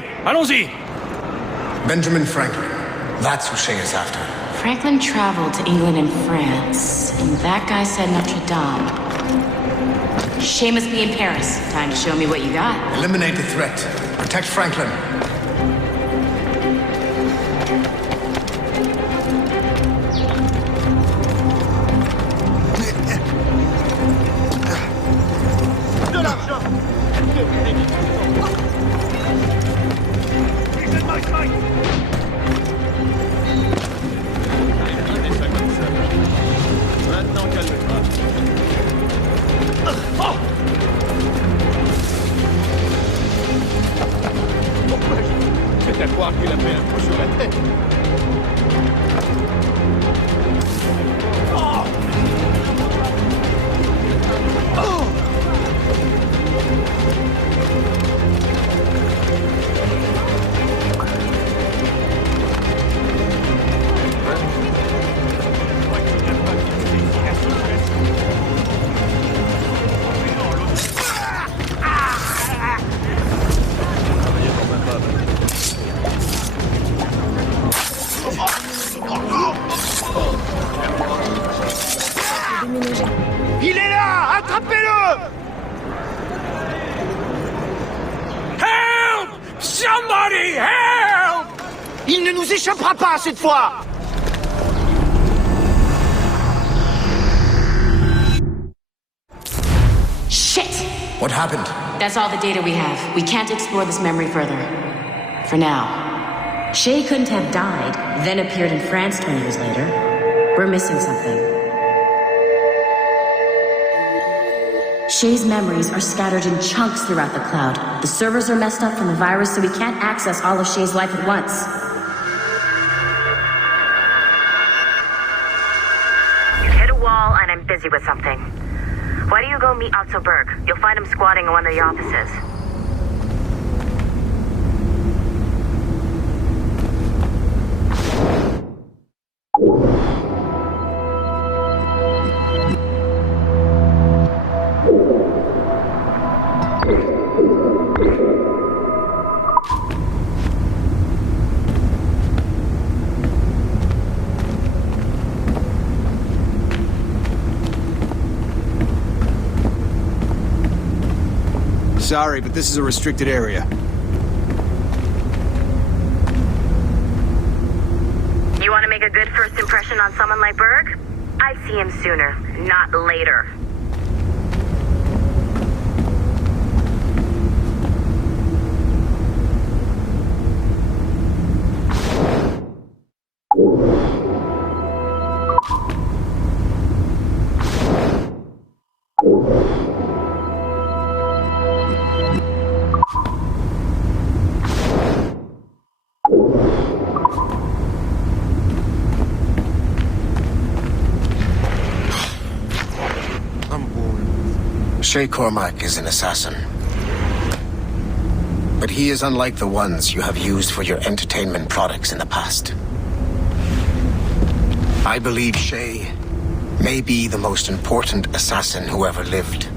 Parfait. Allons-y. Benjamin Franklin. That's who Shay is after. Franklin traveled to England and France, and that guy said Notre Dame. Shay must be in Paris. Time to show me what you got. Eliminate the threat. Protect Franklin. C'est à croire qu'il a fait un coup sur la tête. Il est là! Attrapez-le! Help! Somebody help! Il ne nous échappera pas cette fois! Shit! What happened? That's all the data we have. We can't explore this memory further. For now. Shay couldn't have died, then appeared in France 20 years later. We're missing something. Shay's memories are scattered in chunks throughout the cloud. The servers are messed up from the virus, so we can't access all of Shay's life at once. You've hit a wall, and I'm busy with something. Why do you go meet Otto Berg? You'll find him squatting in one of the offices. Sorry, but this is a restricted area. You want to make a good first impression on someone like Berg? I see him sooner, not later. Shay Cormac is an assassin. But he is unlike the ones you have used for your entertainment products in the past. I believe Shay may be the most important assassin who ever lived.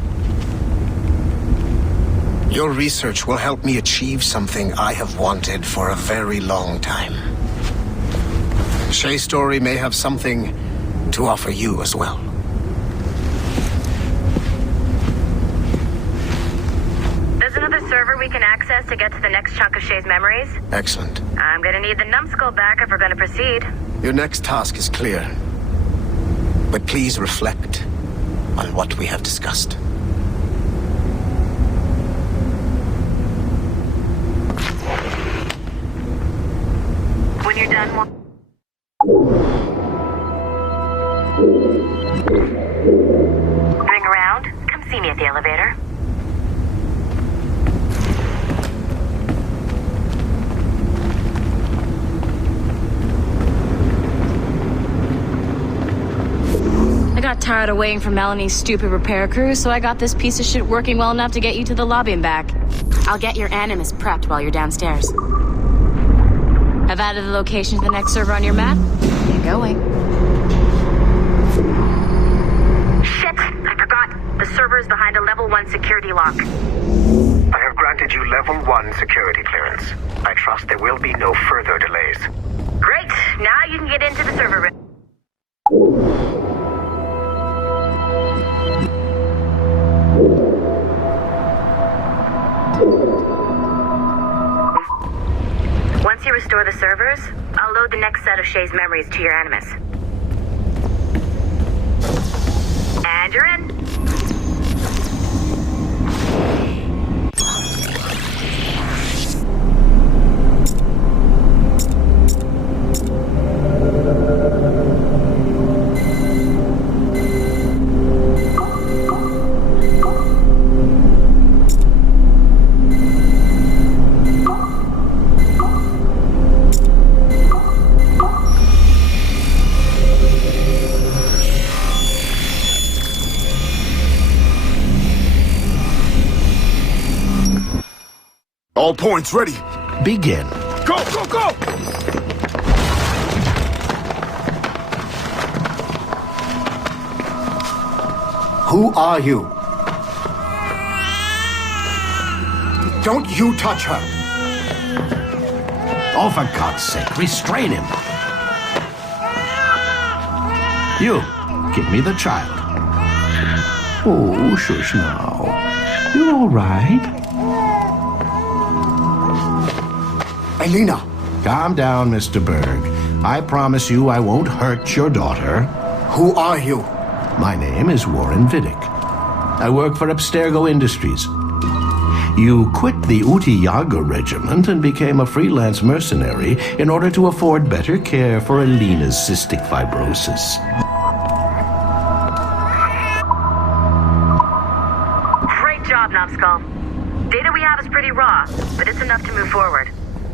Your research will help me achieve something I have wanted for a very long time. Shay's story may have something to offer you as well. There's another server we can access to get to the next chunk of Shay's memories. Excellent. I'm gonna need the numbskull back if we're gonna proceed. Your next task is clear. But please reflect on what we have discussed. When you're done, ring around. Come see me at the elevator. I got tired of waiting for Melanie's stupid repair crew, so I got this piece of shit working well enough to get you to the lobby and back. I'll get your Animus prepped while you're downstairs. I've added the location to the next server on your map. Get going. Shit! I forgot. The server is behind a level 1 security lock. I have granted you level 1 security clearance. I trust there will be no further delays. Great. Now you can get into the server room. Once you restore the servers, I'll load the next set of Shay's memories to your Animus. And you're in. All points ready. Begin. Go, go, go! Who are you? Don't you touch her! Oh, for God's sake, restrain him. You, give me the child. Oh, shush now. You're all right. Elena! Calm down, Mr. Berg. I promise you I won't hurt your daughter. Who are you? My name is Warren Vidic. I work for Abstergo Industries. You quit the Utiyaga regiment and became a freelance mercenary in order to afford better care for Elena's cystic fibrosis. Great job, Numbskull. Data we have is pretty raw, but it's enough to move forward.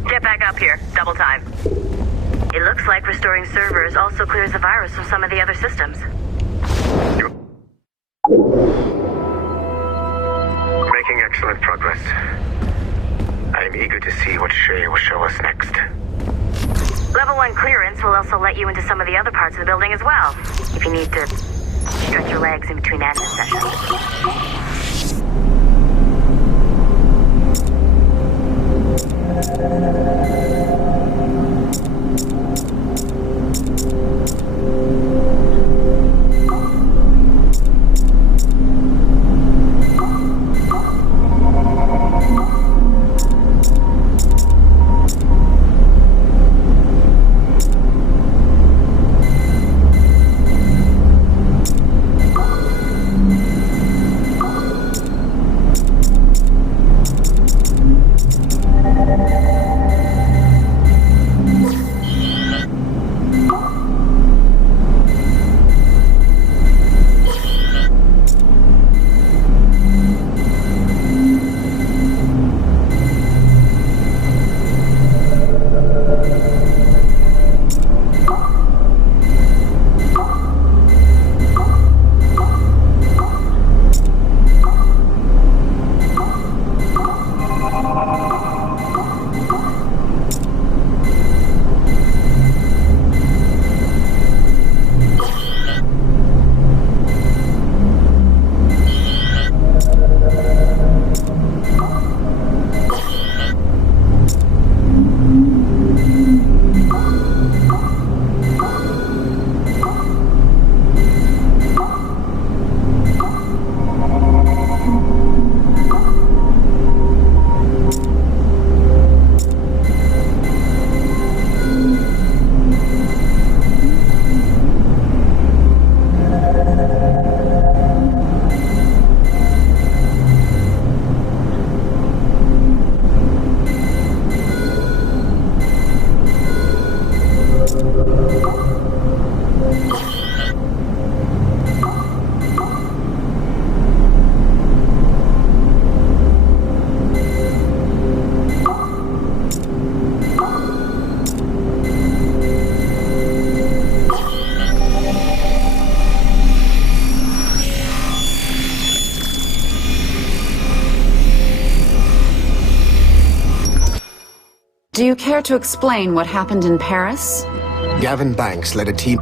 Get back up here. Double time. It looks like restoring servers also clears the virus from some of the other systems. Making excellent progress. I am eager to see what Shay will show us next. Level 1 clearance will also let you into some of the other parts of the building as well, if you need to stretch your legs in between Animus sessions. Do you care to explain what happened in Paris? Gavin Banks led a team